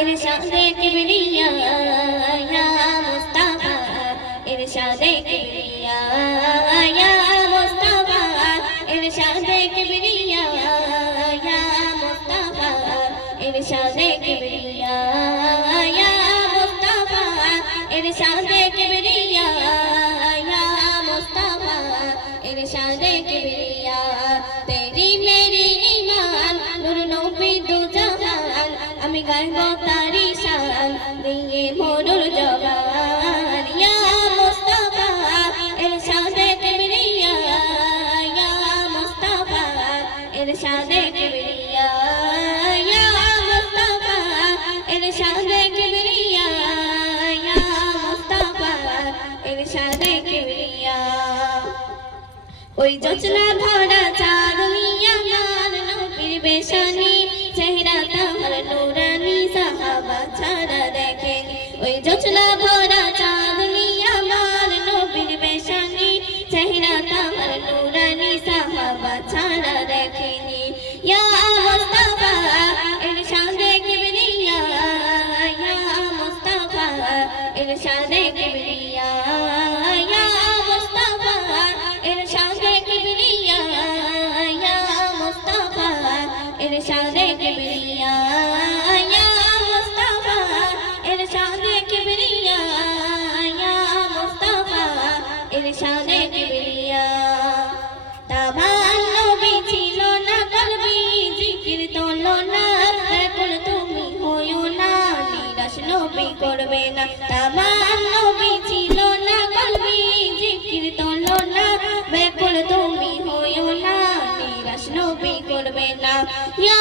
इरशादे किबरिया या मुस्तफा इरशादे किबरिया या मुस्तफा इरशादे किबरिया या मुस्तफा इरशादे किबरिया या मुस्तफा इरशादे किबरिया या मुस्तफा इरशादे किबरिया तेरी मेरी ईमान नूर नबी दो जहान আমি গাইব তারি শান দিয়ে মোর জবান ইয়া মুস্তাফা ইরশাদে কিবরিয়া ইয়া মুস্তাফা ইরশাদে কিবরিয়া ইয়া মুস্তাফা ইরশাদে কিবরিয়া ইয়া মুস্তাফা ইরশাদে কিবরিয়া ওই জোছনা ভরা চাঁদনি আমার নবীর বেশানি চেহারা তাহার নূরানি সাহাবা ছাড়া দেখেন ওই জোছনা ভরা চাঁদনি আমার নবীর বেশানি চেহারা তাহার নূরানি সাহাবা ছাড়া দেখেনি ইয়া মুস্তাফা ইরশাদে কিবরিয়া ইয়া মুস্তাফা ইরশাদে কিবরিয়া ইয়া মুস্তাফা ইরশাদে কিবরিয়া ইয়া মুস্তাফা ইরশাদে কিবরিয়া ইয়া মুস্তাফা ইরশাদে কিবরিয়া ইয়া মুস্তাফা ইরশাদে কিবরিয়া তামান নবী ছিল না কলবি জিকির তোলো না এখন তুমি হইও না নিরাশ নবী করবে না তামান নবী ছিল না কলবি জিকির তোলো না বেকুল তুমি হইও না নিরাশ নবী করবে না ইয়া